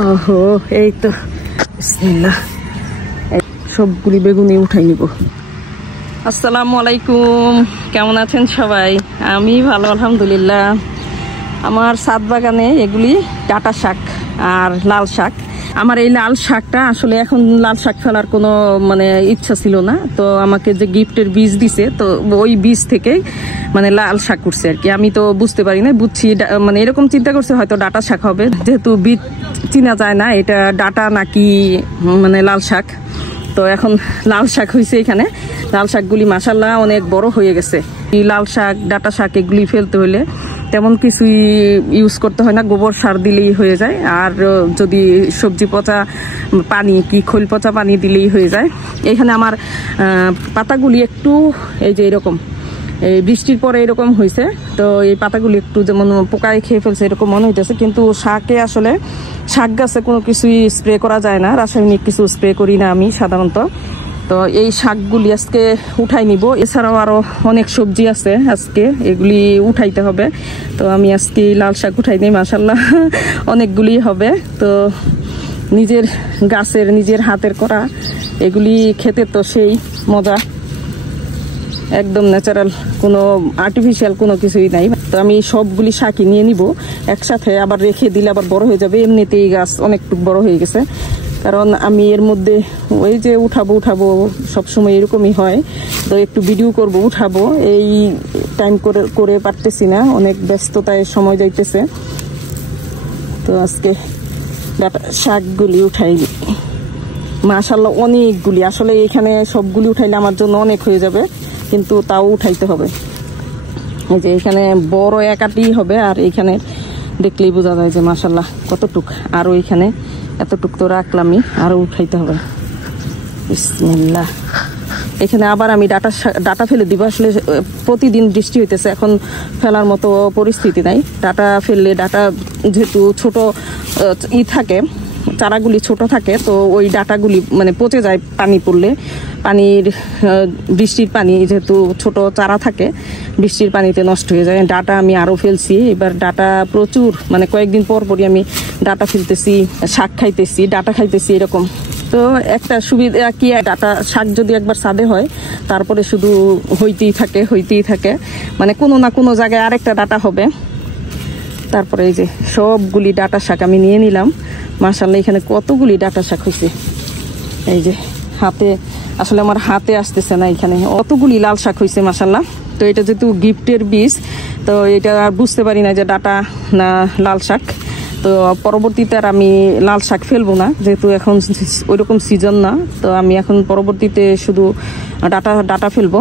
ওহো, এই তো বিসমিল্লাহ, সবগুলি বেগুনি উঠাই নিব। আসসালামু আলাইকুম, কেমন আছেন সবাই? আমি ভালো আলহামদুলিল্লাহ। আমার ছাদ বাগানে এগুলি ডাঁটা শাক আর লাল শাক। আমার এই লাল শাকটা আসলে এখন লাল শাক ফেলার কোনো ইচ্ছা ছিল না, তো আমাকে যে গিফটের বীজ দিছে, তো ওই বীজ থেকেই লাল শাক করছে আর কি। আমি তো বুঝতে পারি না, বুঝছি এরকম চিন্তা করছে হয়তো ডাঁটা শাক হবে, যেহেতু বীজ চিনা যায় না এটা ডাঁটা নাকি লাল শাক। তো এখন লাল শাক হয়েছে এখানে। লাল শাকগুলি মাশাআল্লাহ অনেক বড় হয়ে গেছে। এই লাল শাক ডাঁটা শাক এগুলি ফেলতে হলে তেমন কিছুই ইউজ করতে হয় না, গোবর সার দিলেই হয়ে যায়। আর যদি সবজি পচা পানি কি খোল পচা পানি দিলেই হয়ে যায়। এখানে আমার পাতাগুলি একটু এই যে এরকম এই বৃষ্টির পরে এরকম হয়েছে, তো এই পাতাগুলি একটু যেমন পোকায় খেয়ে ফেলছে এরকম মনে হইতেছে। কিন্তু শাকে আসলে শাক গাছে কোনো কিছুই স্প্রে করা যায় না, রাসায়নিক কিছু স্প্রে করি না আমি সাধারণত। তো এই শাকগুলি আজকে উঠাই নিব। এছাড়াও আরো অনেক সবজি আছে আজকে, এগুলি উঠাইতে হবে। তো আমি আজকে লাল শাক উঠাই নিই, মাশাআল্লাহ অনেকগুলি হবে। তো নিজের গাছের নিজের হাতের করা এগুলি খেতে তো সেই মজা, একদম ন্যাচারাল, কোনো আর্টিফিশিয়াল কোনো কিছুই নাই। তো আমি সবগুলি শাকই নিয়ে নিব একসাথে, আবার রেখে দিলে আবার বড় হয়ে যাবে। এমনিতেই গাছ অনেকটুকু বড় হয়ে গেছে, কারণ আমি এর মধ্যে ওই যে উঠাবো সবসময় এরকমই হয়। তো একটু ভিডিও করব, উঠাবো, এই টাইম করে পারতেছি না, অনেক ব্যস্ততায় সময় যাইতেছে। তো আজকে ডাটা শাকগুলি উঠাই, মাশাআল্লাহ অনেকগুলি। আসলে এখানে সবগুলি উঠাইলে আমার জন্য অনেক হয়ে যাবে, কিন্তু তাও উঠাইতে হবে। এই যে এখানে বড় একাটি হবে, আর এইখানে দেখলেই বোঝা যায় যে মাশাআল্লাহ কতটুক। আর ওইখানে এতটুক তো রাখলামই, আরো উঠাইতে হবে। বিসমিল্লাহ। এখানে আবার আমি ডাটা ফেলে দিব। আসলে প্রতিদিন বৃষ্টি হইতেছে, এখন ফেলার মতো পরিস্থিতি নাই। ডাটা ফেললে ডাটা যেহেতু ছোট থাকে, চারাগুলি ছোট থাকে, তো ওই ডাটাগুলি পচে যায় পানি পড়লে। বৃষ্টির পানি যেহেতু ছোট চারা থাকে, বৃষ্টির পানিতে নষ্ট হয়ে যায়। ডাটা আমি আরো ফেলছি এবার, ডাটা প্রচুর, কয়েকদিন পরই আমি ডাটা ফেলতেছি, শাক খাইতেছি, ডাটা খাইতেছি এরকম। তো একটা সুবিধা কি, ডাটা শাক যদি একবার ছাদে হয় তারপরে শুধু হইতেই থাকে, কোনো না কোনো জায়গায় আরেকটা ডাটা হবে। তারপরে এই যে সবগুলি ডাটা শাক আমি নিয়ে নিলাম। মাশাআল্লাহ এখানে কতগুলি ডাটা শাক হয়েছে, এই যে হাতে, আসলে আমার হাতে আসতেছে না, এখানে অতগুলি লাল শাক হয়েছে মাশাআল্লাহ। তো এটা যেহেতু গিফটের বীজ, তো এটা আর বুঝতে পারি না যে ডাটা না লাল শাক। তো পরবর্তীতে আর আমি লাল শাক ফেলবো না, যেহেতু এখন ওইরকম সিজন না। তো আমি এখন পরবর্তীতে শুধু ডাটা ফেলবো।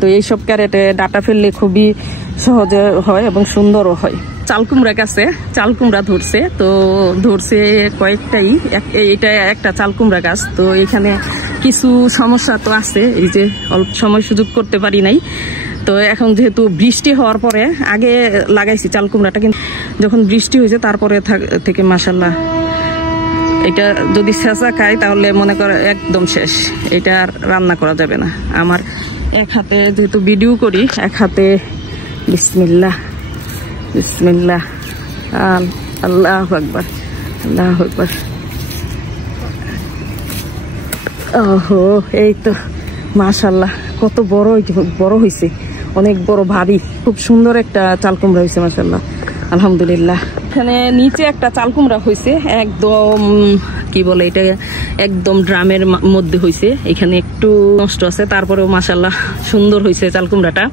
তো এইসব ক্যারেটে ডাটা ফেললে খুবই সহজে হয় এবং সুন্দরও হয়। চালকুমড়া গাছে চালকুমড়া ধরছে, তো ধরছে কয়েকটাই, এটা একটা চালকুমড়া গাছ। তো এখানে কিছু সমস্যা তো আছে, এই যে অল্প সময় সুযোগ করতে পারি নাই। তো এখন যেহেতু বৃষ্টি হওয়ার পরে, আগে লাগাইছি চালকুমড়াটা, কিন্তু যখন বৃষ্টি হয়েছে তারপরে থেকে মাশাআল্লাহ এটা যদি ছেঁচা খাই তাহলে মনে করে একদম শেষ, এটা আর রান্না করা যাবে না। আমার এক হাতে যেহেতু ভিডিও করি, এক হাতে বিসমিল্লাহ বিসমিল্লাহ, আল্লাহু আকবার, আল্লাহু আকবার। ওহো, এই তো মাশাআল্লাহ কত বড় হয়েছে, অনেক বড় ভারী, খুব সুন্দর একটা চালকুমড়া হয়েছে মাশাআল্লাহ, আলহামদুলিল্লাহ। এখানে নিচে একটা চালকুমড়া হয়েছে, একদম কি বলে এটা, একদম ড্রামের মধ্যে হয়েছে। এখানে একটু নষ্ট আছে, তারপরেও মাশাআল্লাহ সুন্দর হয়েছে চালকুমড়াটা।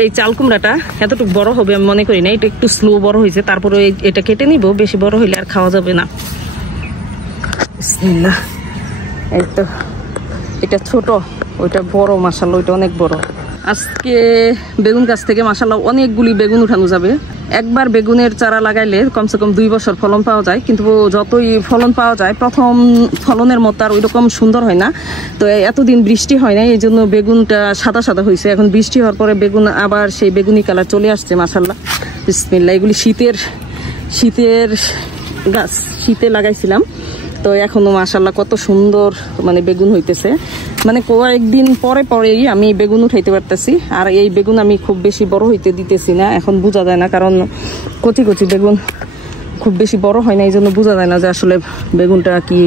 এই চালকুমড়াটা এতটুকু বড় হবে আমি মনে করি না, এটা একটু স্লো বড় হয়েছে। তারপরে এটা কেটে নিব, বেশি বড় হইলে আর খাওয়া যাবে না। বিসমিল্লাহ। এই তো এটা ছোট, ওইটা বড় মাশাআল্লাহ, ওইটা অনেক বড়। আজকে বেগুন গাছ থেকে মাশাআল্লাহ অনেকগুলি বেগুন উঠানো যাবে। একবার বেগুনের চারা লাগাইলে কমসে কম 2 বছর ফলন পাওয়া যায়, কিন্তু যতই ফলন পাওয়া যায় প্রথম ফলনের মতো আর ওইরকম সুন্দর হয় না। তো এতদিন বৃষ্টি হয় না, এই জন্য বেগুনটা সাদা সাদা হয়েছে। এখন বৃষ্টি হওয়ার পরে বেগুন আবার সেই বেগুনি কালার চলে আসছে মাশাআল্লাহ, বিসমিল্লাহ। এগুলি শীতের গাছ, শীতে লাগাইছিলাম। তো এখনো মাশাআল্লাহ কত সুন্দর বেগুন হইতেছে। কয়েকদিন পরেই আমি বেগুন উঠাইতে পারতেছি। আর এই বেগুন আমি খুব বেশি বড় হইতে দিতেছি না, এখন বোঝা যায় না, কারণ কচি কচি বেগুন খুব বেশি বড় হয় না, এই জন্য বোঝা যায় না যে আসলে বেগুনটা কি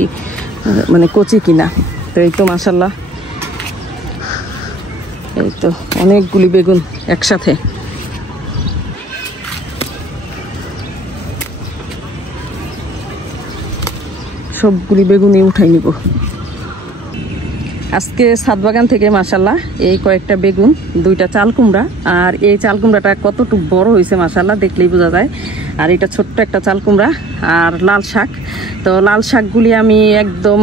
মানে কচি কিনা। তো এই তো মাশাআল্লাহ, এই তো অনেকগুলি বেগুন একসাথে। সবগুলি বেগুনই উঠাই নিব আজকে ছাদ বাগান থেকে। মাশাআল্লাহ এই কয়েকটা বেগুন, 2টা চাল কুমড়া, আর এই চাল কুমড়াটা কতটুকু বড় হয়েছে মাশাআল্লাহ দেখলেই বোঝা যায়। আর এটা ছোট্ট একটা চাল কুমড়া আর লাল শাক। তো লাল শাকগুলি আমি একদম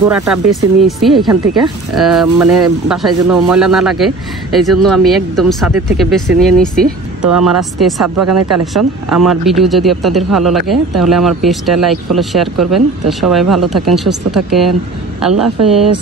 গোড়াটা বেছে নিয়েছি এখান থেকে, মানে বাসায় যেন ময়লা না লাগে এই জন্য আমি একদম ছাদের থেকে বেছে নিয়ে নিয়েছি। তো আমার আজকে ছাদ বাগানের কালেকশন। আমার ভিডিও যদি আপনাদের ভালো লাগে তাহলে আমার পেজটা লাইক ফলো শেয়ার করবেন। তো সবাই ভালো থাকেন, সুস্থ থাকেন, আল্লাহ হাফেজ।